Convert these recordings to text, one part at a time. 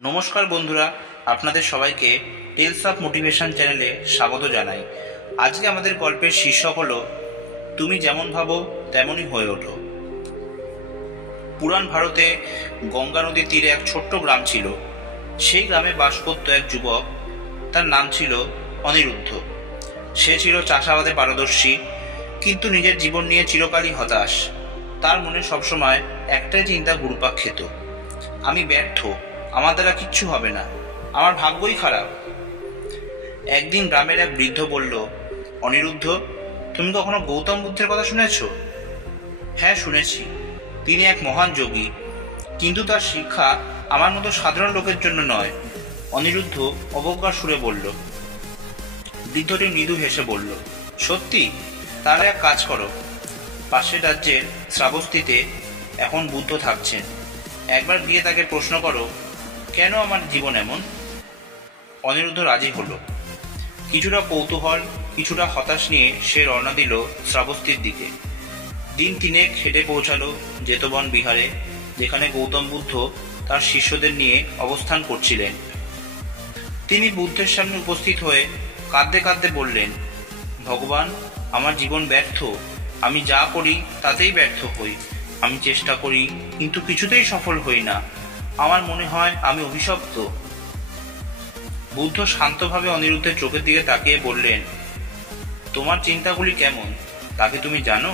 নমস্কার বন্ধুরা, আপনাদের সবাইকে টেলস অফ মোটিভেশন চ্যানেলে স্বাগত জানাই। আজকে আমাদের গল্পের শীর্ষক হলো তুমি যেমন ভাবো তেমনই হয়ে ওঠো। পুরাণ ভারতে গঙ্গা নদীর তীরে এক ছোট্ট গ্রাম ছিল। সেই গ্রামে বাস করত এক যুবক, তার নাম ছিল অনিরুদ্ধ। সে ছিল চাষাবাদে পারদর্শী, কিন্তু নিজের জীবন নিয়ে চিরকালই হতাশ। তার মনে সবসময় একটাই চিন্তা ঘুরপাক খেত, আমি ব্যর্থ, আমার দ্বারা কিচ্ছু হবে না, আমার ভাগ্যই খারাপ। একদিন গ্রামের এক বৃদ্ধ বলল, অনিরুদ্ধ, তুমি কখনো গৌতম বুদ্ধের কথা শুনেছ? হ্যাঁ, শুনেছি। তিনি এক মহান যোগী, কিন্তু তার শিক্ষা আমার মতো সাধারণ লোকের জন্য নয়। অনিরুদ্ধ অবজ্ঞার সুরে বলল। বৃদ্ধটি মৃদু হেসে বলল, সত্যি? তাহলে এক কাজ করো, পাশের রাজ্যের শ্রাবস্তিতে এখন বুদ্ধ থাকছেন, একবার গিয়ে তাকে প্রশ্ন করো, কেন আমার জীবন এমন? অনিরুদ্ধ রাজি হলো। কিছুটা কৌতূহল, কিছুটা হতাশ নিয়ে সে রওনা দিল শ্রাবস্তির দিকে। দিন তিনেক হেঁটে পৌঁছালো জেতবন বিহারে, যেখানে গৌতম বুদ্ধ তার শিষ্যদের নিয়ে অবস্থান করছিলেন। তিনি বুদ্ধের সামনে উপস্থিত হয়ে কাঁদতে কাঁদতে বললেন, ভগবান, আমার জীবন ব্যর্থ, আমি যা করি তাতেই ব্যর্থ হই। আমি চেষ্টা করি, কিন্তু কিছুতেই সফল হই না। আমার মনে হয় আমি অভিশপ্ত। বুদ্ধ শান্তভাবে অনিরুদ্ধের চোখের দিকে তাকিয়ে বললেন, তোমার চিন্তাগুলি কেমন, তাকে তুমি জানো?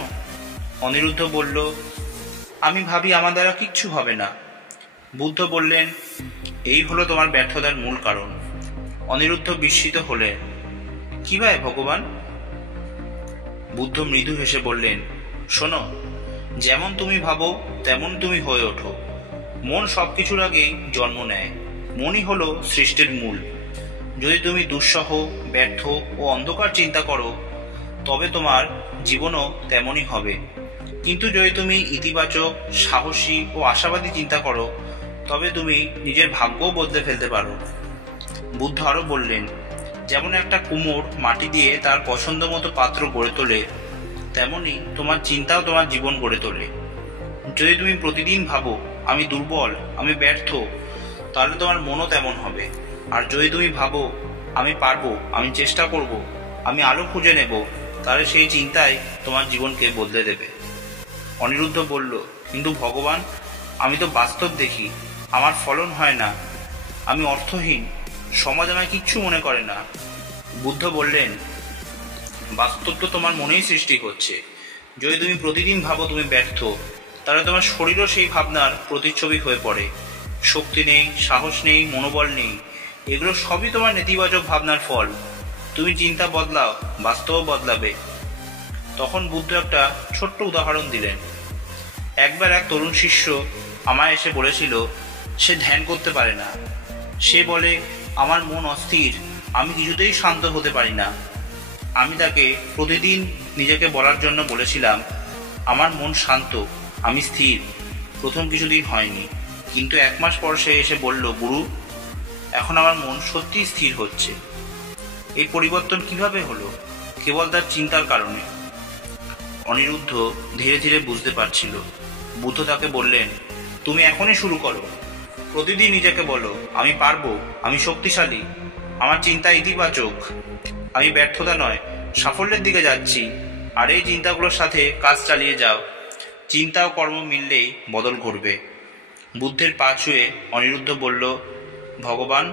অনিরুদ্ধ বলল, আমি ভাবি আমার দ্বারা কিচ্ছু হবে না। বুদ্ধ বললেন, এই হলো তোমার ব্যর্থতার মূল কারণ। অনিরুদ্ধ বিস্মিত হলেন, কিভাবে ভগবান? বুদ্ধ মৃদু হেসে বললেন, শোনো, যেমন তুমি ভাবো তেমন তুমি হয়ে ওঠো। মন সবকিছুর আগেই জন্ম নেয়। মনই হলো সৃষ্টির মূল। যদি তুমি দুঃসহ, ব্যর্থ ও অন্ধকার চিন্তা করো, তবে তোমার জীবনও তেমনই হবে। কিন্তু যদি তুমি ইতিবাচক, সাহসী ও আশাবাদী চিন্তা করো, তবে তুমি নিজের ভাগ্যও বদলে ফেলতে পারো। বুদ্ধ আরও বললেন, যেমন একটা কুমোর মাটি দিয়ে তার পছন্দ মতো পাত্র গড়ে তোলে, তেমনি তোমার চিন্তাও তোমার জীবন গড়ে তোলে। যদি তুমি প্রতিদিন ভাবো আমি দুর্বল, আমি ব্যর্থ, তাহলে তোমার মনও তেমন হবে। আর যদি তুমি ভাবো আমি পারবো, আমি চেষ্টা করব, আমি আলো খুঁজে নেব, তাহলে সেই চিন্তাই তোমার জীবনকে বদলে দেবে। অনিরুদ্ধ বলল, কিন্তু ভগবান, আমি তো বাস্তব দেখি, আমার ফলন হয় না, আমি অর্থহীন, সমাজ আমায় কিচ্ছু মনে করে না। বুদ্ধ বললেন, বাস্তব তো তোমার মনেই সৃষ্টি হচ্ছে। যদি তুমি প্রতিদিন ভাবো তুমি ব্যর্থ, তাহলে তোমার শরীরও সেই ভাবনার প্রতিচ্ছবি হয়ে পড়ে। শক্তি নেই, সাহস নেই, মনোবল নেই, এগুলো সবই তোমার নেতিবাচক ভাবনার ফল। তুমি চিন্তা বদলাও, বাস্তবও বদলাবে। তখন বুদ্ধ একটা ছোট্ট উদাহরণ দিলেন। একবার এক তরুণ শিষ্য আমায় এসে বলেছিল, সে ধ্যান করতে পারে না। সে বলে, আমার মন অস্থির, আমি কিছুতেই শান্ত হতে পারি না। আমি তাকে প্রতিদিন নিজেকে বলার জন্য বলেছিলাম, আমার মন শান্ত, আমি স্থির। প্রথম কিছুদিন হয়নি, কিন্তু 1 মাস পর সে এসে বলল, গুরু, এখন আমার মন সত্যিই স্থির হচ্ছে। এই পরিবর্তন কিভাবে হলো? কেবল তার চিন্তার কারণে। অনিরুদ্ধ ধীরে ধীরে বুঝতে পারছিল। বুদ্ধ তাকে বললেন, তুমি এখনই শুরু করো। প্রতিদিন নিজেকে বলো, আমি পারবো, আমি শক্তিশালী, আমার চিন্তা ইতিবাচক, আমি ব্যর্থতা নয়, সাফল্যের দিকে যাচ্ছি। আর এই চিন্তাগুলোর সাথে কাজ চালিয়ে যাও। চিন্তা ও কর্ম মিললেই বদল ঘটবে। বুদ্ধের পা ছুঁয়ে অনিরুদ্ধ বলল, ভগবান,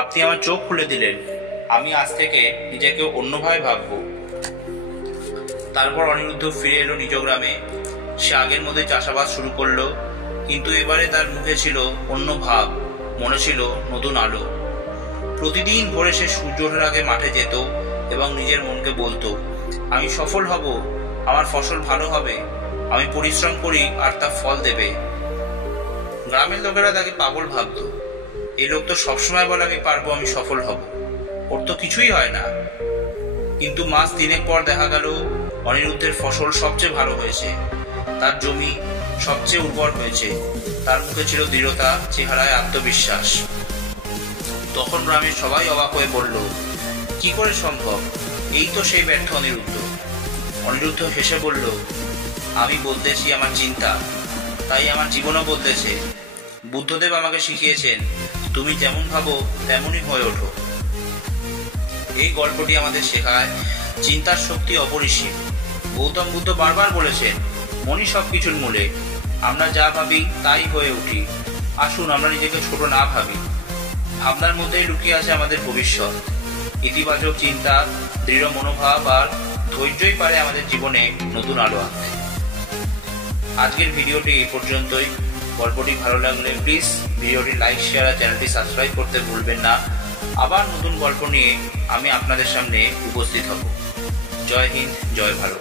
আপনি আমার চোখ খুলে দিলেন, আমি আজ থেকে নিজেকে অন্যভাবে ভাববো। তারপর অনিরুদ্ধ ফিরে এলো নিজ গ্রামে। সে আগের মধ্যে চাষাবাদ শুরু করলো, কিন্তু এবারে তার মুখে ছিল অন্য ভাব, মনে ছিল নতুন আলো। প্রতিদিন ভোরে সে সূর্য ওঠার আগে মাঠে যেত এবং নিজের মনকে বলতো, আমি সফল হব, আমার ফসল ভালো হবে, আমি পরিশ্রম করি আর তা ফল দেবে। গ্রামের লোকেরা তাকে পাগল ভাবত। এই লোক তো সবসময় বলে আমি পারবো, আমি সফল হব, ওর তো কিছুই হয় না। কিন্তু মাস 3 পর দেখা গেল অনিরুদ্ধের ফসল সবচেয়ে ভালো হয়েছে, তার জমি সবচেয়ে উর্বর হয়েছে, তার মুখে ছিল দৃঢ়তা, চেহারায় আত্মবিশ্বাস। তখন গ্রামের সবাই অবাক হয়ে বলল, কি করে সম্ভব? এই তো সেই ব্যর্থ অনিরুদ্ধ। অনিরুদ্ধ হেসে বলল, আমি বদলেছি আমার চিন্তা, তাই আমার জীবনও বদলেছে। বুদ্ধদেব আমাকে শিখিয়েছেন, তুমি যেমন ভাবো তেমনই হয়ে ওঠো। এই গল্পটি আমাদের শেখায় চিন্তার শক্তি অপরিসীম। গৌতম বুদ্ধ বারবার বলেছেন, মনই সবকিছুর মূলে। আমরা যা ভাবি তাই হয়ে উঠি। আসুন আমরা নিজেকে ছোট না ভাবি। ভাবনার মধ্যেই লুকিয়ে আছে আমাদের ভবিষ্যৎ। ইতিবাচক চিন্তা, দৃঢ় মনোভাব আর ধৈর্যই পারে আমাদের জীবনে নতুন আলো আনতে। আজকের ভিডিওটি এই পর্যন্তই। গল্পটি ভালো লাগলে প্লিজ ভিডিওটি লাইক, শেয়ার আর চ্যানেলটি সাবস্ক্রাইব করতে ভুলবেন না। আবার নতুন গল্প নিয়ে আমি আপনাদের সামনে উপস্থিত হব। জয় হিন্দ, জয় ভারত।